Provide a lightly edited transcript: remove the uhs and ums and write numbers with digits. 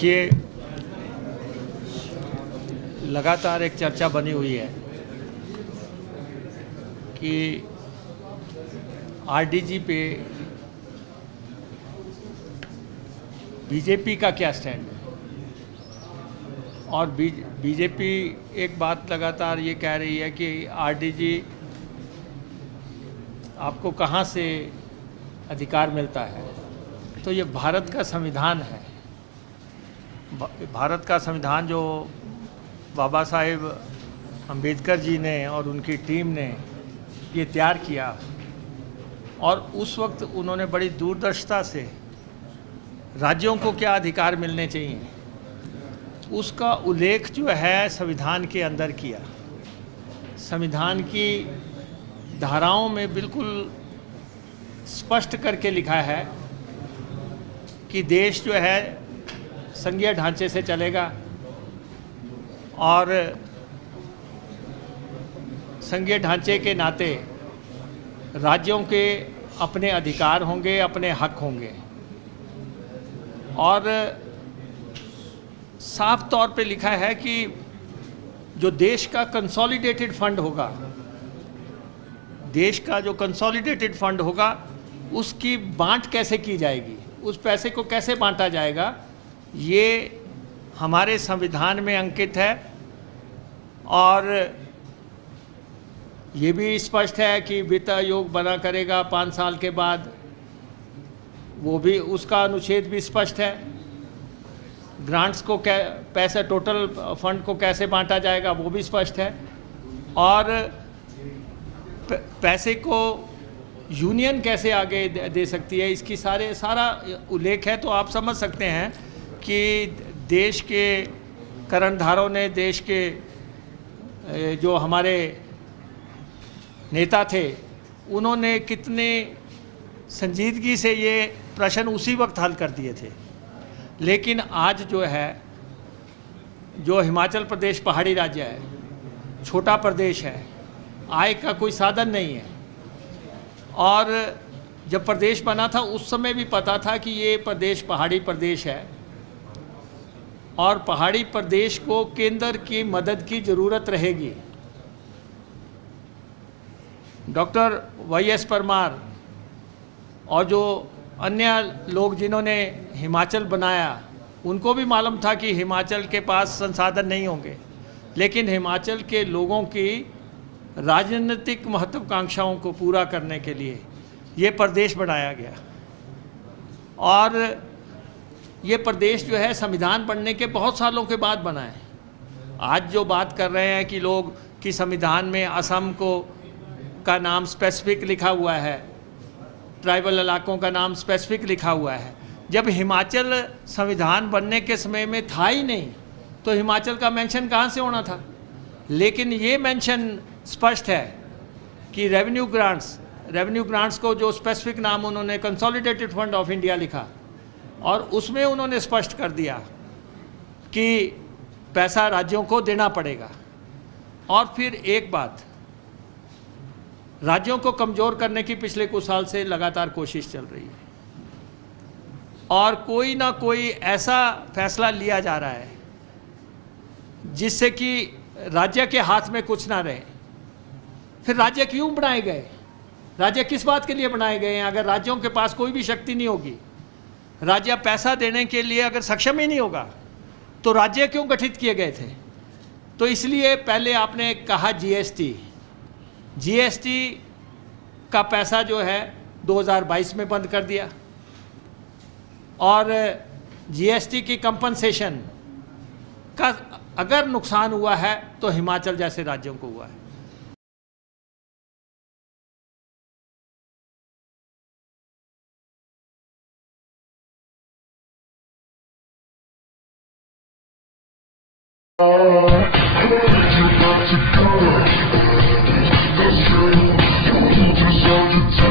देखिए, लगातार एक चर्चा बनी हुई है कि आरडीजी पे बीजेपी का क्या स्टैंड है। और बीजेपी एक बात लगातार ये कह रही है कि आरडीजी आपको कहाँ से अधिकार मिलता है। तो ये भारत का संविधान है। भारत का संविधान जो बाबा साहेब अम्बेडकर जी ने और उनकी टीम ने ये तैयार किया, और उस वक्त उन्होंने बड़ी दूरदर्शिता से राज्यों को क्या अधिकार मिलने चाहिए उसका उल्लेख जो है संविधान के अंदर किया। संविधान की धाराओं में बिल्कुल स्पष्ट करके लिखा है कि देश जो है संघीय ढांचे से चलेगा और संघीय ढांचे के नाते राज्यों के अपने अधिकार होंगे, अपने हक होंगे। और साफ तौर पे लिखा है कि जो देश का कंसोलिडेटेड फंड होगा, देश का जो कंसोलिडेटेड फंड होगा उसकी बांट कैसे की जाएगी, उस पैसे को कैसे बांटा जाएगा, ये हमारे संविधान में अंकित है। और ये भी स्पष्ट है कि वित्त आयोग बना करेगा 5 साल के बाद, वो भी उसका अनुच्छेद भी स्पष्ट है। ग्रांट्स को पैसे टोटल फंड को कैसे बांटा जाएगा वो भी स्पष्ट है। और पैसे को यूनियन कैसे आगे दे सकती है, इसकी सारा उल्लेख है। तो आप समझ सकते हैं कि देश के कर्णधारों ने, देश के जो हमारे नेता थे, उन्होंने कितने संजीदगी से ये प्रश्न उसी वक्त हल कर दिए थे। लेकिन आज जो है, जो हिमाचल प्रदेश पहाड़ी राज्य है, छोटा प्रदेश है, आय का कोई साधन नहीं है। और जब प्रदेश बना था उस समय भी पता था कि ये प्रदेश पहाड़ी प्रदेश है और पहाड़ी प्रदेश को केंद्र की मदद की ज़रूरत रहेगी। डॉक्टर वाई.एस. परमार और जो अन्य लोग जिन्होंने हिमाचल बनाया, उनको भी मालूम था कि हिमाचल के पास संसाधन नहीं होंगे, लेकिन हिमाचल के लोगों की राजनीतिक महत्वाकांक्षाओं को पूरा करने के लिए ये प्रदेश बनाया गया। और ये प्रदेश जो है संविधान बनने के बहुत सालों के बाद बना है। आज जो बात कर रहे हैं कि लोग कि संविधान में असम का नाम स्पेसिफिक लिखा हुआ है, ट्राइबल इलाकों का नाम स्पेसिफिक लिखा हुआ है। जब हिमाचल संविधान बनने के समय में था ही नहीं, तो हिमाचल का मेंशन कहाँ से होना था। लेकिन ये मेंशन स्पष्ट है कि रेवेन्यू ग्रांट्स को जो स्पेसिफिक नाम उन्होंने कंसोलिडेटेड फंड ऑफ इंडिया लिखा, और उसमें उन्होंने स्पष्ट कर दिया कि पैसा राज्यों को देना पड़ेगा। और फिर एक बात, राज्यों को कमज़ोर करने की पिछले कुछ साल से लगातार कोशिश चल रही है, और कोई ना कोई ऐसा फैसला लिया जा रहा है जिससे कि राज्य के हाथ में कुछ ना रहे। फिर राज्य क्यों बनाए गए? राज्य किस बात के लिए बनाए गए हैं? अगर राज्यों के पास कोई भी शक्ति नहीं होगी, राज्य पैसा देने के लिए अगर सक्षम ही नहीं होगा, तो राज्य क्यों गठित किए गए थे? तो इसलिए पहले आपने कहा जीएसटी का पैसा जो है 2022 में बंद कर दिया, और जीएसटी की कंपनसेशन का अगर नुकसान हुआ है तो हिमाचल जैसे राज्यों को हुआ है। You got to go.